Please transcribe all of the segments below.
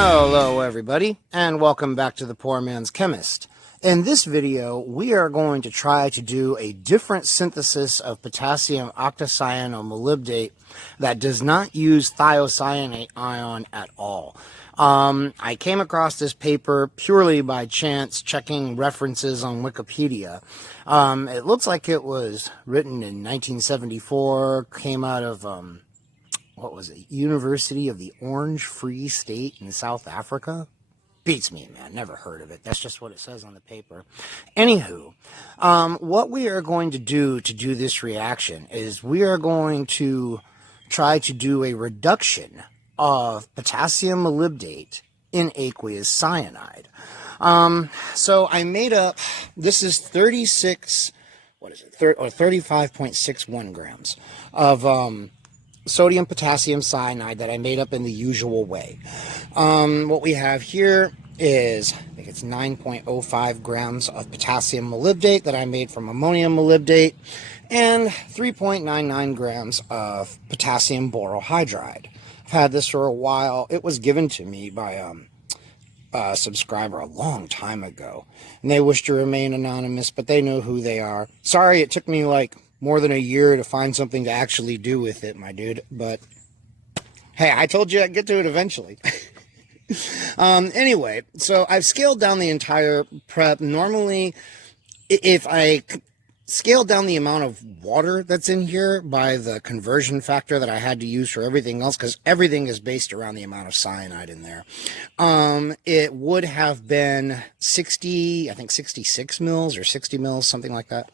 Hello everybody, and welcome back to the Poor Man's Chemist. In this video, we are going to try to do a different synthesis of potassium octacyanomolybdate that does not use thiocyanate ion at all. I came across this paper purely by chance, checking references on Wikipedia. It looks like it was written in 1974, came out of, what was it, University of the Orange Free State in South Africa? Beats me, man. Never heard of it. That's just what it says on the paper. Anywho, what we are going to do this reaction is we are going to try to do a reduction of potassium molybdate in aqueous cyanide. So I made up, this is 35.61 grams of sodium potassium cyanide that I made up in the usual way. What we have here is, I think it's 9.05 grams of potassium molybdate that I made from ammonium molybdate, and 3.99 grams of potassium borohydride. I've had this for a while. It was given to me by a subscriber a long time ago, and they wish to remain anonymous, but they know who they are. Sorry it took me like more than a year to find something to actually do with it, my dude, but hey, I told you I'd get to it eventually. Anyway, so I've scaled down the entire prep. Normally, if I scale down the amount of water that's in here by the conversion factor that I had to use for everything else, because everything is based around the amount of cyanide in there, it would have been 60, I think 66 mils or 60 mils, something like that.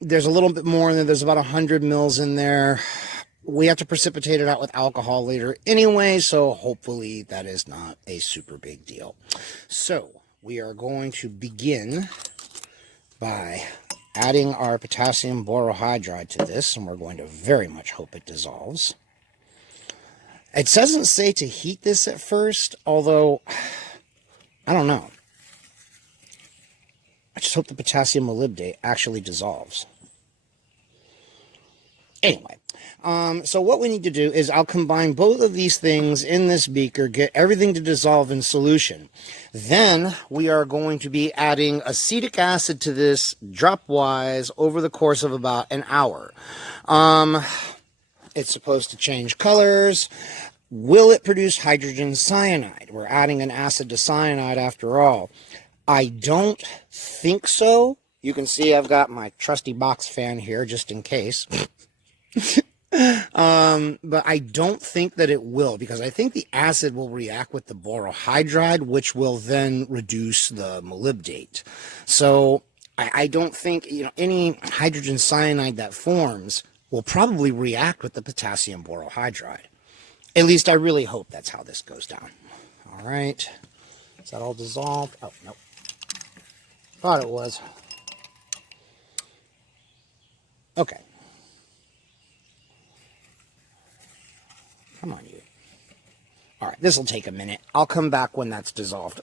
There's a little bit more in there. There's about 100 mils in there. We have to precipitate it out with alcohol later anyway, so hopefully that is not a super big deal. So we are going to begin by adding our potassium borohydride to this, and we're going to very much hope it dissolves. It doesn't say to heat this at first, although I don't know. I just hope the potassium molybdate actually dissolves. Anyway, so what we need to do is I'll combine both of these things in this beaker, get everything to dissolve in solution. Then we are going to be adding acetic acid to this drop-wise over the course of about an hour. It's supposed to change colors. Will it produce hydrogen cyanide? We're adding an acid to cyanide after all. I don't think so. You can see I've got my trusty box fan here just in case. But I don't think that it will, because I think the acid will react with the borohydride, which will then reduce the molybdate. So I don't think, any hydrogen cyanide that forms will probably react with the potassium borohydride. At least I really hope that's how this goes down. All right. Is that all dissolved? Oh, nope. Thought it was. Okay. Come on, you. All right, this will take a minute. I'll come back when that's dissolved.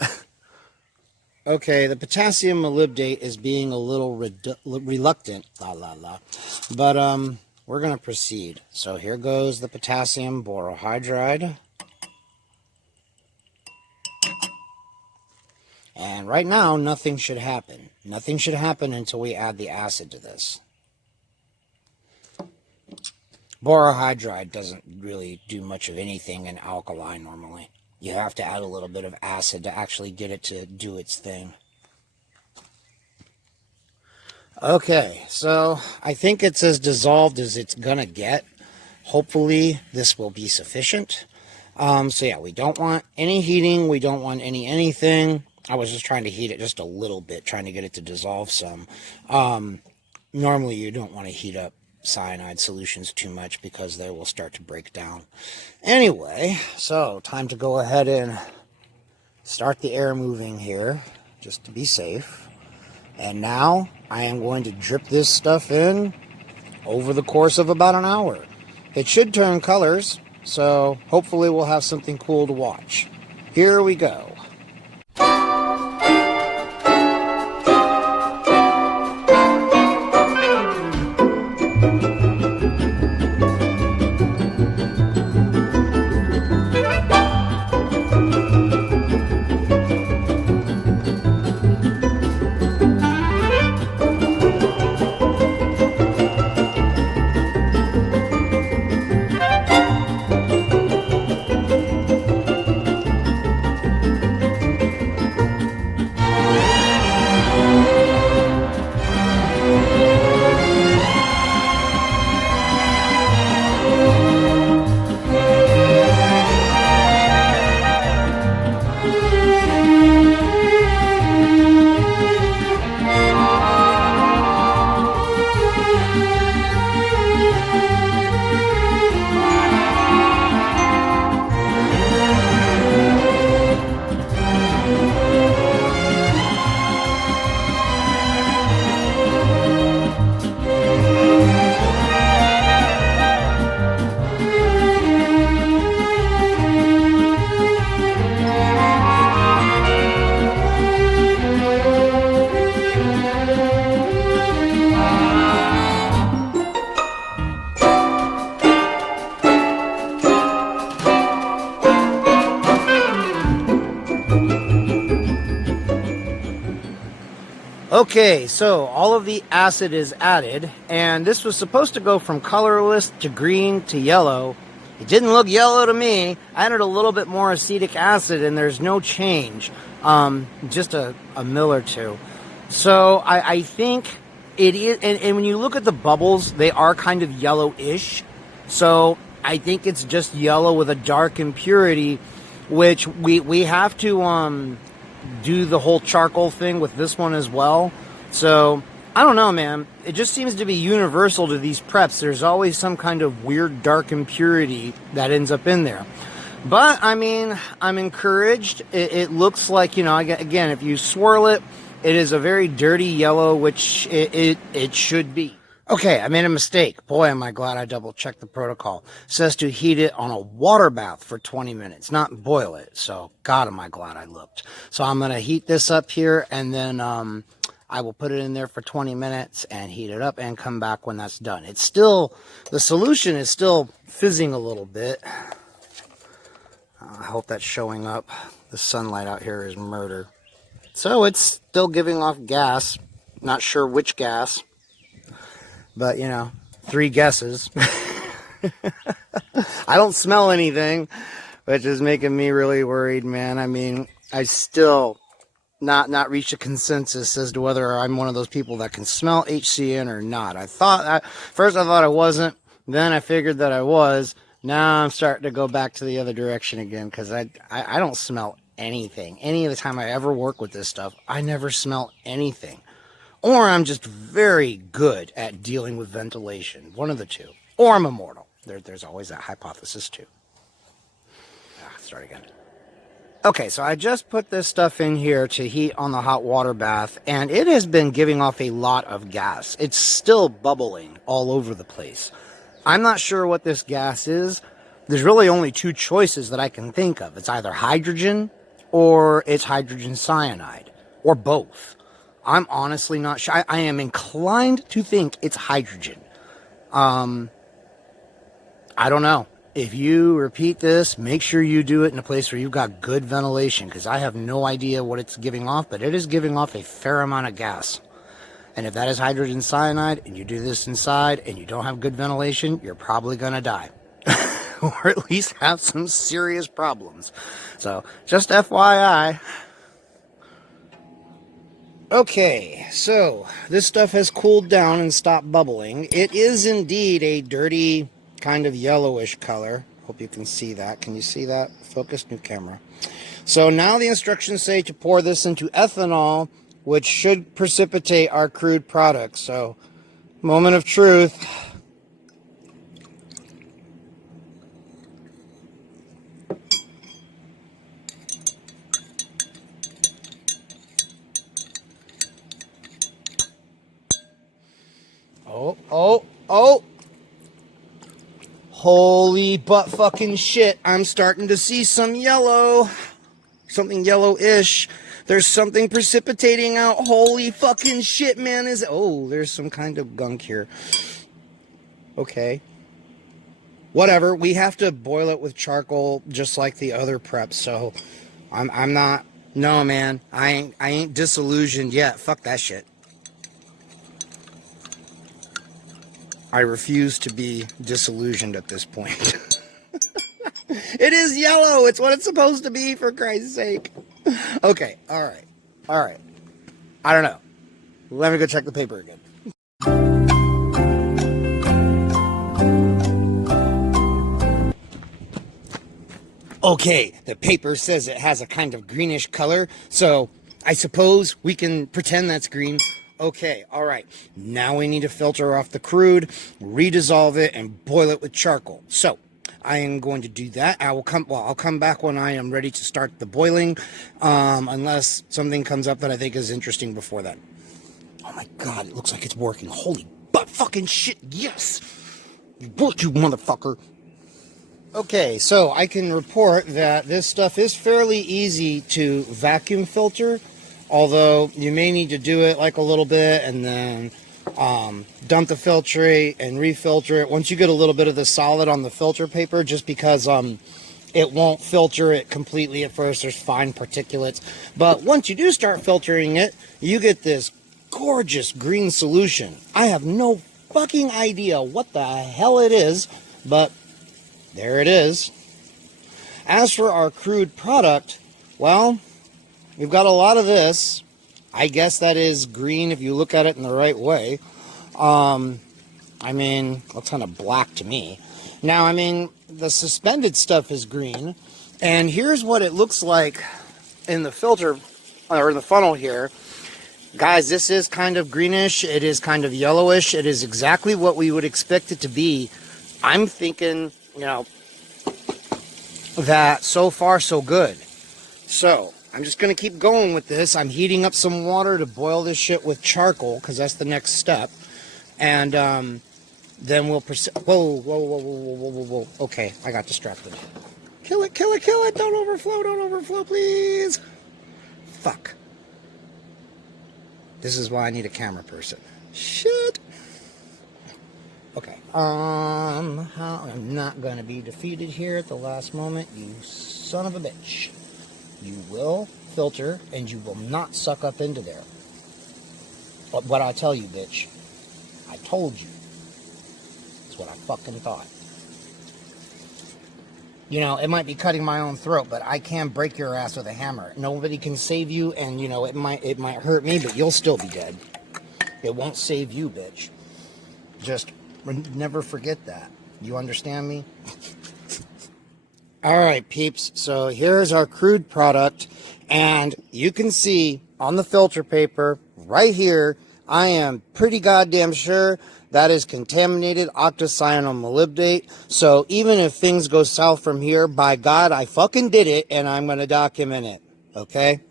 Okay, the potassium molybdate is being a little reluctant, but we're going to proceed. So here goes the potassium borohydride. And right now, nothing should happen. Nothing should happen until we add the acid to this. Borohydride doesn't really do much of anything in alkali normally. You have to add a little bit of acid to actually get it to do its thing. Okay, so I think it's as dissolved as it's gonna get. Hopefully this will be sufficient. So yeah, we don't want any heating. We don't want anything. I was just trying to heat it just a little bit, trying to get it to dissolve some. Normally you don't want to heat up cyanide solutions too much because they will start to break down. Anyway, so time to go ahead and start the air moving here, just to be safe. And now I am going to drip this stuff in over the course of about an hour. It should turn colors, so hopefully we'll have something cool to watch. Here we go. Okay, so all of the acid is added, and this was supposed to go from colorless to green to yellow. It didn't look yellow to me. I added a little bit more acetic acid, and there's no change, just a mil or two. So I think it is, and when you look at the bubbles, they are kind of yellowish. So I think it's just yellow with a dark impurity, which we have to do the whole charcoal thing with this one as well. So I don't know, man. It just seems to be universal to these preps. There's always some kind of weird dark impurity that ends up in there. But I mean, I'm encouraged. It looks like, you know, again, if you swirl it, it is a very dirty yellow, which it should be. Okay, I made a mistake. Boy, am I glad I double-checked the protocol. It says to heat it on a water bath for 20 minutes, not boil it. So, God, am I glad I looked. So I'm going to heat this up here, and then I will put it in there for 20 minutes and heat it up and come back when that's done. It's still, the solution is still fizzing a little bit. I hope that's showing up. The sunlight out here is murder. So it's still giving off gas. Not sure which gas. But, you know, 3 guesses. I don't smell anything, which is making me really worried, man. I mean, I still not reached a consensus as to whether I'm one of those people that can smell HCN or not. First I thought I wasn't. Then I figured that I was. Now I'm starting to go back to the other direction again, because I don't smell anything. Any of the time I ever work with this stuff, I never smell anything. Or I'm just very good at dealing with ventilation. One of the two. Or I'm immortal. There's always that hypothesis too. Start again. Okay, so I just put this stuff in here to heat on the hot water bath, and it has been giving off a lot of gas. It's still bubbling all over the place. I'm not sure what this gas is. There's really only 2 choices that I can think of. It's either hydrogen or it's hydrogen cyanide, or both. I'm honestly not sure. I am inclined to think it's hydrogen. I don't know. If you repeat this, make sure you do it in a place where you've got good ventilation, because I have no idea what it's giving off, but it is giving off a fair amount of gas. And if that is hydrogen cyanide, and you do this inside, and you don't have good ventilation, you're probably going to die. Or at least have some serious problems. So, just FYI. Okay, so this stuff has cooled down and stopped bubbling. It is indeed a dirty, kind of yellowish color. Hope you can see that. Can you see that? Focus, new camera. So now the instructions say to pour this into ethanol, which should precipitate our crude product. So, moment of truth. Oh. Holy butt fucking shit. I'm starting to see some yellow. Something yellowish. There's something precipitating out. Holy fucking shit, man. There's some kind of gunk here. Okay. Whatever. We have to boil it with charcoal just like the other preps. So I'm not. No, man. I ain't disillusioned yet. Fuck that shit. I refuse to be disillusioned at this point. It is yellow. It's what it's supposed to be, for Christ's sake. Okay, all right. I don't know. Let me go check the paper again. Okay, the paper says it has a kind of greenish color, so I suppose we can pretend that's green. Okay, all right. Now we need to filter off the crude, redissolve it, and boil it with charcoal. So, I am going to do that. I'll come back when I am ready to start the boiling, unless something comes up that I think is interesting before then. Oh my God, it looks like it's working. Holy butt fucking shit, yes! You worked, you motherfucker. Okay, so I can report that this stuff is fairly easy to vacuum filter. Although you may need to do it like a little bit and then dump the filtrate and refilter it once you get a little bit of the solid on the filter paper, just because it won't filter it completely at first. There's fine particulates. But once you do start filtering it, you get this gorgeous green solution. I have no fucking idea what the hell it is, but there it is. As for our crude product, well, we've got a lot of this. I guess that is green if you look at it in the right way. I mean, looks kind of black to me. Now, I mean, the suspended stuff is green, and here's what it looks like in the filter, or in the funnel here. Guys, this is kind of greenish. It is kind of yellowish. It is exactly what we would expect it to be. I'm thinking, you know, that so far so good. So, I'm just going to keep going with this. I'm heating up some water to boil this shit with charcoal, because that's the next step. And, then we'll proceed. Whoa. Okay, I got distracted. Kill it. Don't overflow, please. Fuck. This is why I need a camera person. Shit. Okay. I'm not going to be defeated here at the last moment, you son of a bitch. You will filter, and you will not suck up into there. But what I tell you, bitch, I told you. That's what I fucking thought. You know, it might be cutting my own throat, but I can break your ass with a hammer. Nobody can save you, and, you know, it might hurt me, but you'll still be dead. It won't save you, bitch. Just never forget that. You understand me? All right, peeps. So here's our crude product, and you can see on the filter paper right here, I am pretty goddamn sure that is contaminated octacyanomolybdate. So even if things go south from here, by God, I fucking did it, and I'm going to document it. Okay?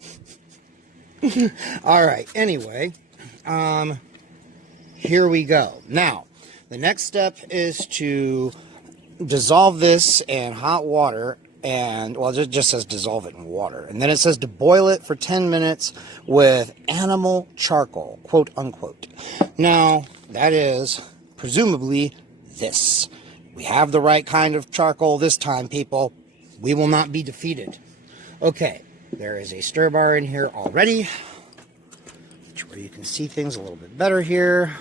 All right. Anyway, here we go. Now, the next step is to dissolve this in hot water. And, well, it just says dissolve it in water. And then it says to boil it for 10 minutes with animal charcoal, quote unquote. Now, that is presumably this. We have the right kind of charcoal this time, people. We will not be defeated. Okay, there is a stir bar in here already, where you can see things a little bit better here.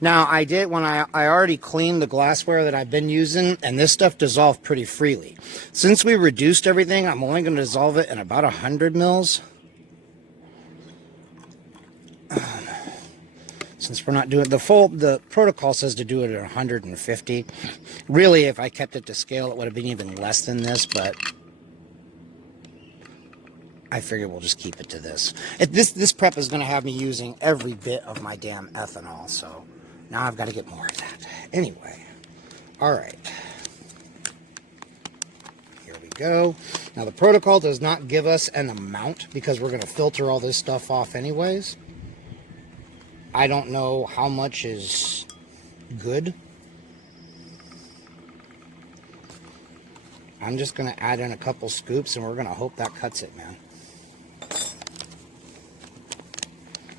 Now, I did, when I already cleaned the glassware that I've been using, and this stuff dissolved pretty freely. Since we reduced everything, I'm only going to dissolve it in about 100 mils. Since we're not doing the protocol says to do it at 150. Really, if I kept it to scale, it would have been even less than this, but I figure we'll just keep it to this. This prep is going to have me using every bit of my damn ethanol, so now I've got to get more of that. Anyway, all right. Here we go. Now, the protocol does not give us an amount because we're going to filter all this stuff off anyways. I don't know how much is good. I'm just going to add in a couple scoops, and we're going to hope that cuts it, man.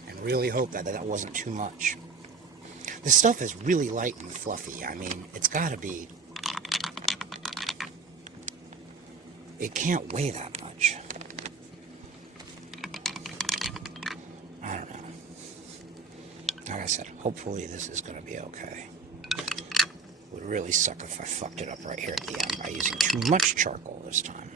And really hope that wasn't too much. This stuff is really light and fluffy. I mean, it's got to be. It can't weigh that much. I don't know. Like I said, hopefully this is going to be okay. It would really suck if I fucked it up right here at the end by using too much charcoal this time.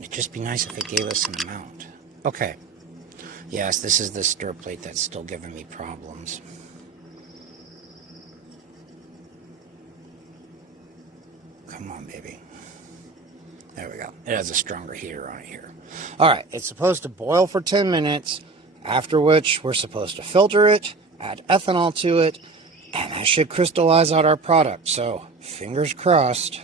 It'd just be nice if it gave us an amount. Okay. Yes, this is the stir plate that's still giving me problems. Come on, baby. There we go. It has a stronger heater on it here. All right, it's supposed to boil for 10 minutes, after which we're supposed to filter it, add ethanol to it, and that should crystallize out our product. So, fingers crossed.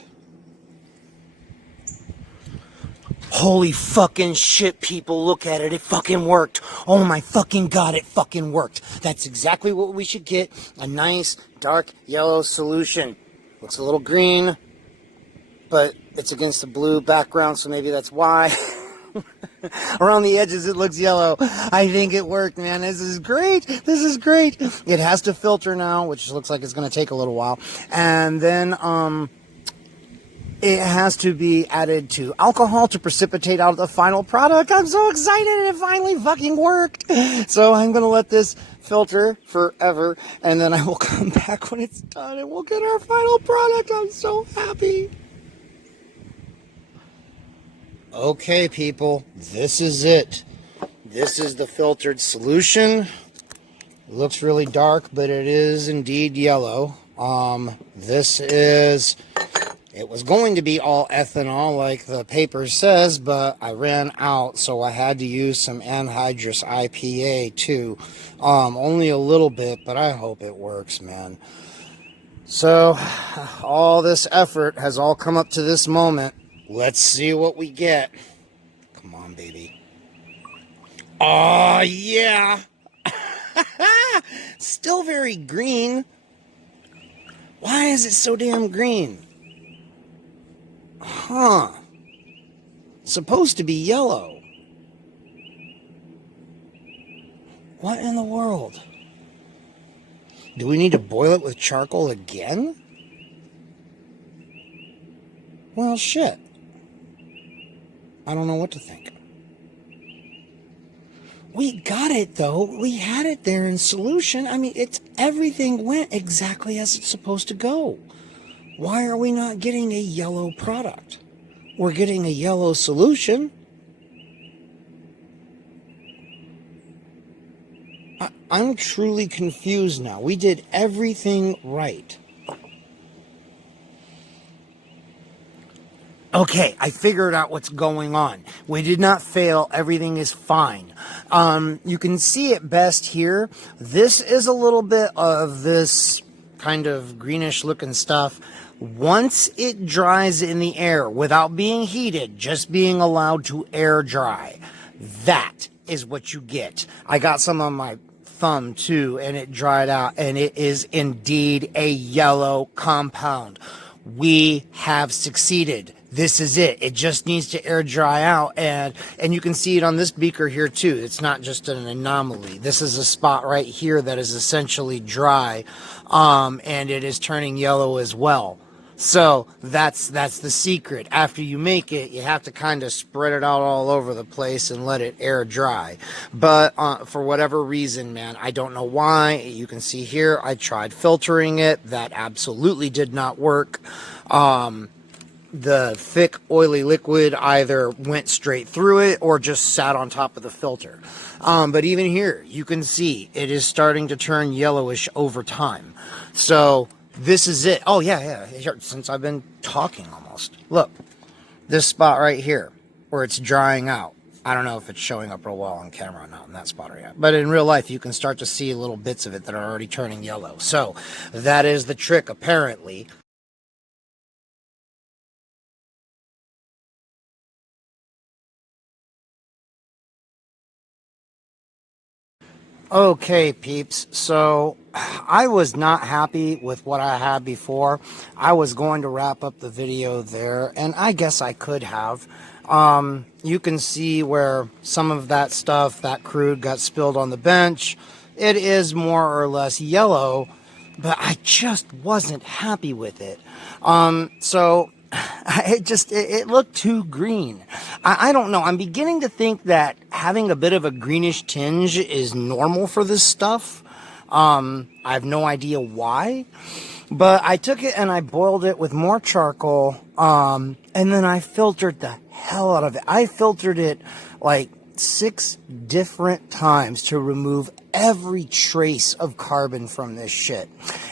Holy fucking shit, people, look at it. It fucking worked. Oh my fucking God, it fucking worked. That's exactly what we should get. A nice, dark yellow solution. Looks a little green, but it's against the blue background, so maybe that's why. Around the edges, it looks yellow. I think it worked, man. This is great. This is great. It has to filter now, which looks like it's going to take a little while. And then, it has to be added to alcohol to precipitate out the final product. I'm so excited it finally fucking worked. So I'm going to let this filter forever, and then I will come back when it's done and we'll get our final product. I'm so happy. Okay, people, this is it. This is the filtered solution. It looks really dark, but it is indeed yellow. It was going to be all ethanol like the paper says, but I ran out, so I had to use some anhydrous IPA too. Only a little bit, but I hope it works, man. So, all this effort has all come up to this moment. Let's see what we get. Come on, baby. Oh, yeah! Still very green. Why is it so damn green? Huh. Supposed to be yellow. What in the world? Do we need to boil it with charcoal again? Well, shit. I don't know what to think. We got it, though. We had it there in solution. I mean, everything went exactly as it's supposed to go. Why are we not getting a yellow product? We're getting a yellow solution. I'm truly confused now. We did everything right. Okay, I figured out what's going on. We did not fail. Everything is fine. You can see it best here. This is a little bit of this kind of greenish looking stuff. Once it dries in the air without being heated, just being allowed to air dry, that is what you get. I got some on my thumb too, and it dried out, and it is indeed a yellow compound. We have succeeded. This is it. It just needs to air dry out, and you can see it on this beaker here too. It's not just an anomaly. This is a spot right here that is essentially dry, and it is turning yellow as well. So that's the secret. After you make it, you have to kind of spread it out all over the place and let it air dry. But for whatever reason, man, I don't know why. You can see here, I tried filtering it. That absolutely did not work. The thick, oily liquid either went straight through it or just sat on top of the filter. But even here, you can see it is starting to turn yellowish over time. So this is it. Oh, yeah. Since I've been talking almost. Look, this spot right here where it's drying out. I don't know if it's showing up real well on camera or not in that spot right yet. But in real life, you can start to see little bits of it that are already turning yellow. So that is the trick, apparently. Okay, peeps, so I was not happy with what I had before. I was going to wrap up the video there, and I guess I could have. You can see where some of that stuff, that crude, got spilled on the bench. It is more or less yellow, but I just wasn't happy with it. So it looked too green. I don't know. I'm beginning to think that having a bit of a greenish tinge is normal for this stuff. I have no idea why, but I took it and I boiled it with more charcoal. And then I filtered the hell out of it. I filtered it like 6 different times to remove every trace of carbon from this shit.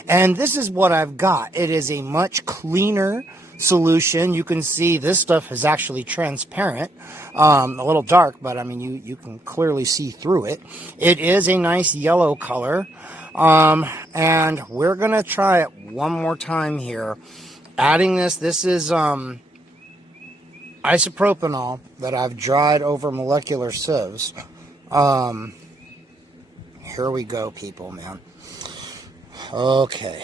And this is what I've got. It is a much cleaner solution. You can see this stuff is actually transparent, a little dark, but I mean you can clearly see through it. It is a nice yellow color, and we're gonna try it one more time here. Adding this is isopropanol that I've dried over molecular sieves. Here we go, people, man. Okay,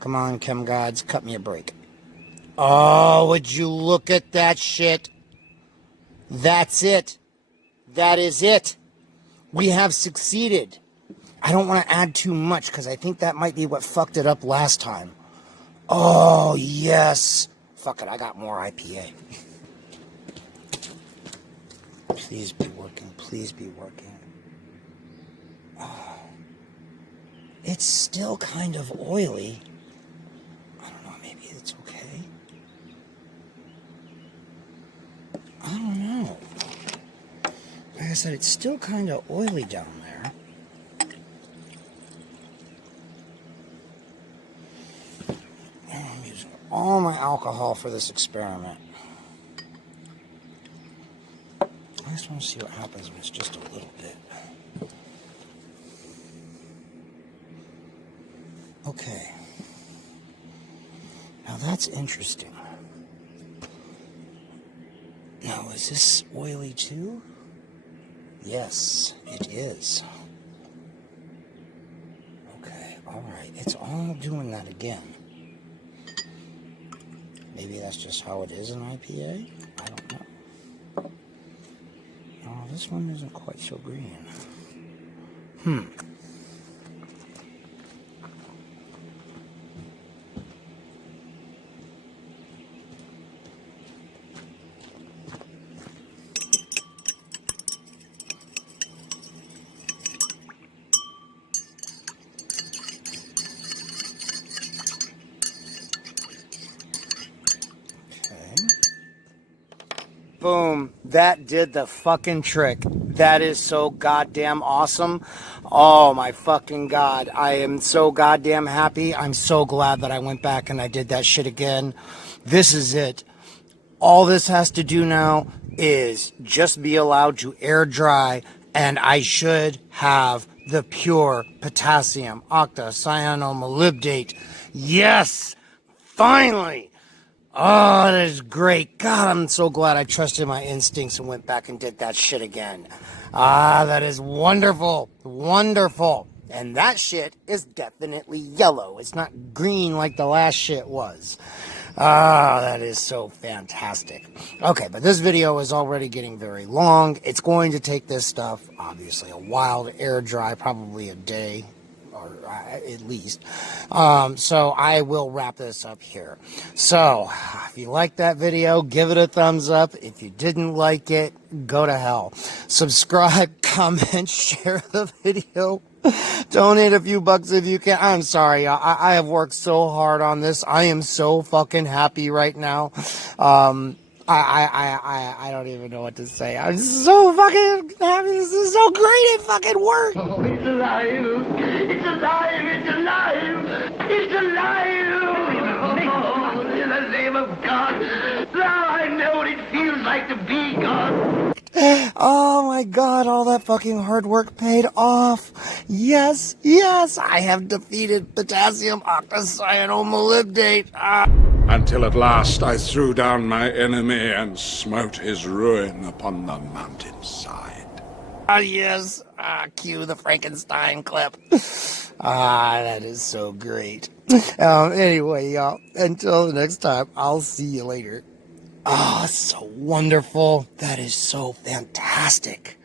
come on, chem gods, cut me a break. Oh, would you look at that shit? That's it. That is it. We have succeeded. I don't want to add too much because I think that might be what fucked it up last time. Oh, yes. fuck it, I got more IPA. Please be working, please be working. Oh, it's still kind of oily. I don't know, maybe it's okay. I don't know. Like I said, it's still kind of oily down there. I'm using all my alcohol for this experiment. I just want to see what happens when it's just a little bit. Okay. Now that's interesting. Now, is this oily too? Yes, it is. Okay, alright. It's all doing that again. Maybe that's just how it is in IPA? I don't know. No, this one isn't quite so green. Boom. That did the fucking trick. That is so goddamn awesome. Oh my fucking God. I am so goddamn happy. I'm so glad that I went back and I did that shit again. This is it. All this has to do now is just be allowed to air dry, and I should have the pure potassium octacyanomolybdate. Yes! Finally! Oh, that is great. God, I'm so glad I trusted my instincts and went back and did that shit again. Ah, that is wonderful. Wonderful. And that shit is definitely yellow. It's not green like the last shit was. Ah, that is so fantastic. Okay, but this video is already getting very long. It's going to take this stuff, obviously, a while to air dry, probably a day. Or at least. So I will wrap this up here. So if you liked that video, give it a thumbs up. If you didn't like it, go to hell. Subscribe, comment, share the video. Donate a few bucks if you can. I'm sorry. I have worked so hard on this. I am so fucking happy right now. I don't even know what to say. I'm so fucking happy. This is so great. It fucking worked. Oh, it's alive. It's alive. It's alive. It's alive. Oh, in the name of God. Now I know what it feels like to be God. Oh my God, all that fucking hard work paid off. Yes, yes, I have defeated potassium octacyanomolybdate. Until at last I threw down my enemy and smote his ruin upon the mountainside. Yes, cue the Frankenstein clip. That is so great. Anyway, y'all, until the next time, I'll see you later. Oh, so wonderful. That is so fantastic.